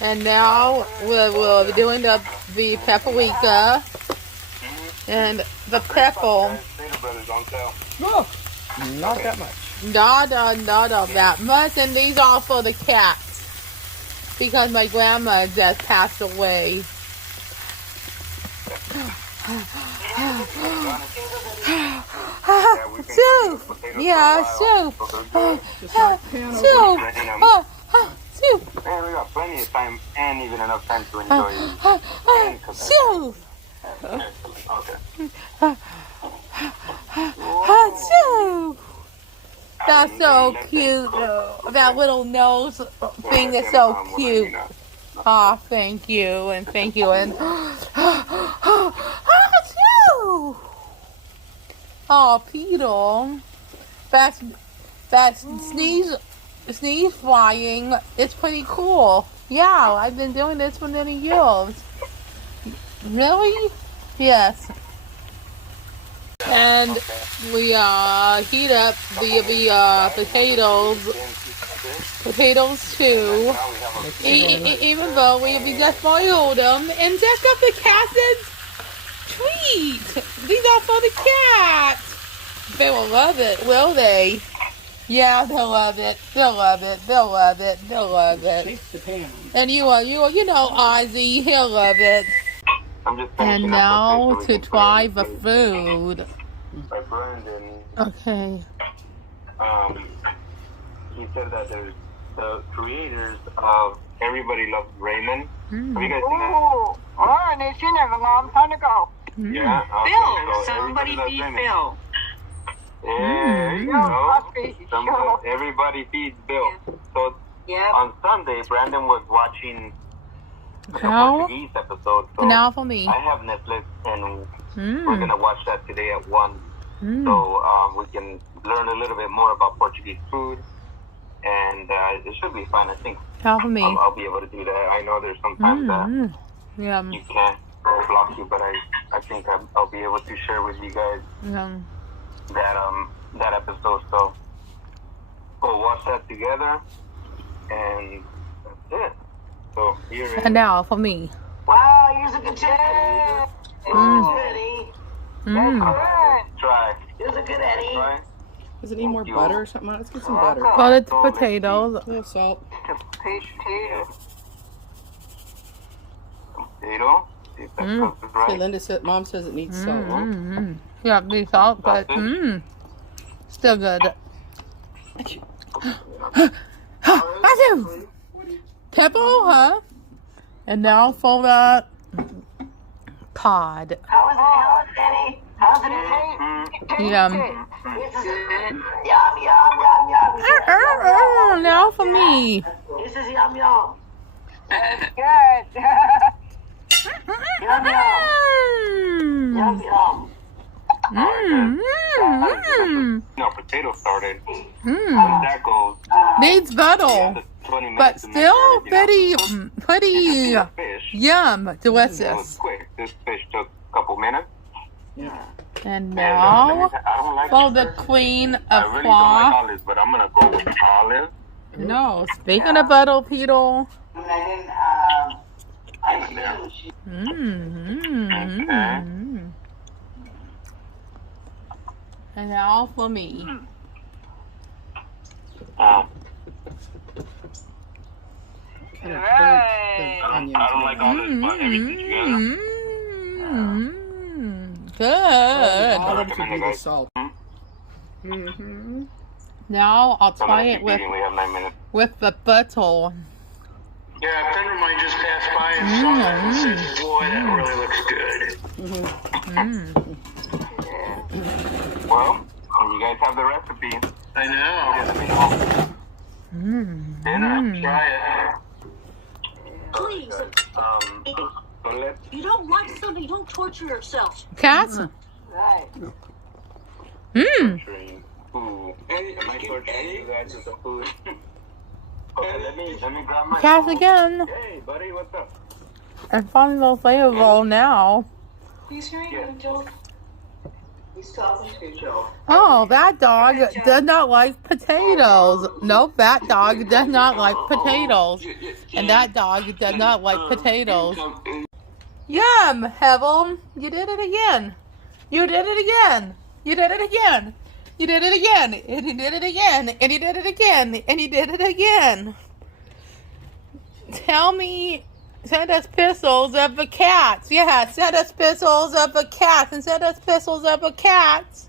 And now we'll be doing the paprika and the pickle. No, not that much. Not that much. And these are for the cats because my grandma just passed away. Soup. Yeah, soup. Soup. Soup. Man, we got plenty of time and even enough time to enjoy it. Soup. Okay. Soup. That's so cute. That little nose thing is so cute. Oh, thank you and thank you and oh, Peter, that's sneeze flying. It's pretty cool. Yeah, I've been doing this for many years. Really? Yes. And we heat up the potatoes too. Even though we just boiled them and just got the cat's treat. These are for the cats. They will love it, will they? Yeah, they'll love it. They'll love it. They'll love it. They'll love it. Taste the pan. And you know Ozzy, he'll love it. And now to try the food. By Brandon. Okay. He said that there's the creators of Everybody Loves Raymond. Have you guys seen that? Oh, they've seen it a long time ago. Yeah. Okay, Bill, so somebody Everybody feed Loves Bill. There you go. Everybody feeds Bill. So Yep. on Sunday, Brandon was watching the Now? Portuguese episode. So Now for me. I have Netflix, and we're gonna watch that today at 1. Mm. So we can learn a little bit more about Portuguese food, and it should be fun. I think Now for me. I'll be able to do that. I know there's sometimes that Yum. you can't block you, but I think I'll be able to share with you guys Yum. that episode. So we'll watch that together, and that's it. So here And now for me. Wow, here's a good tip. Eddie. try. Here's a good Eddie. Try. Does it need more butter or something? Let's get some butter. Buttered potatoes. A little salt. Potato. See if that comes Okay, right. Linda said, Mom says it needs salt. Yeah, the salt, but still good. Azu! Pepper, huh? And now for the cod. How is it, Eddie? How's it taste? Yum. It's good. Yum, yum, yum, yum. Now for me. This is yum, yum. Good. Yum, yum. Yum, yum. No, potato started. When that goes, Needs butter, 20 minutes but to make still everything pretty up. Fish. yum, It was delicious. quick. This fish took a couple minutes. Yeah. And And, now I don't like for the sugar. queen I of really don't like claw. olives, but I'm gonna go with olive. No, speaking of butter, Peter. And then, In there. And now for me. Kind of Right. burnt the onions. I don't like olives, but everything together. Good. Olives would be the salt. Now I'll So I'm try gonna it keep with eating. We have 9 minutes. the butter. Yeah, a friend of mine just passed by and saw that and said, boy, that really looks good. Well, you guys have the recipe. I know. Let me know. Dinner. Try it. please, So let's you don't like something, don't torture yourself. Cats? Right. dream. Ooh. Am I torturing you guys with the food? Okay, let me grab my Cats phone. again. Hey, buddy, what's up? And finally flavorful now. He's hearing Yeah. you, Joe. He's talking to you, Joe. Oh, that dog does not like potatoes. Nope, that dog does not like potatoes. And that dog does not like potatoes. Yum, Hevel. You did it again. You did it again. You did it again. You did it again. And you did it again. And you did it again. And you did it again. Tell me, send us pistols of the cats. Yeah, send us pistols of the cats. And send us pistols of the cats.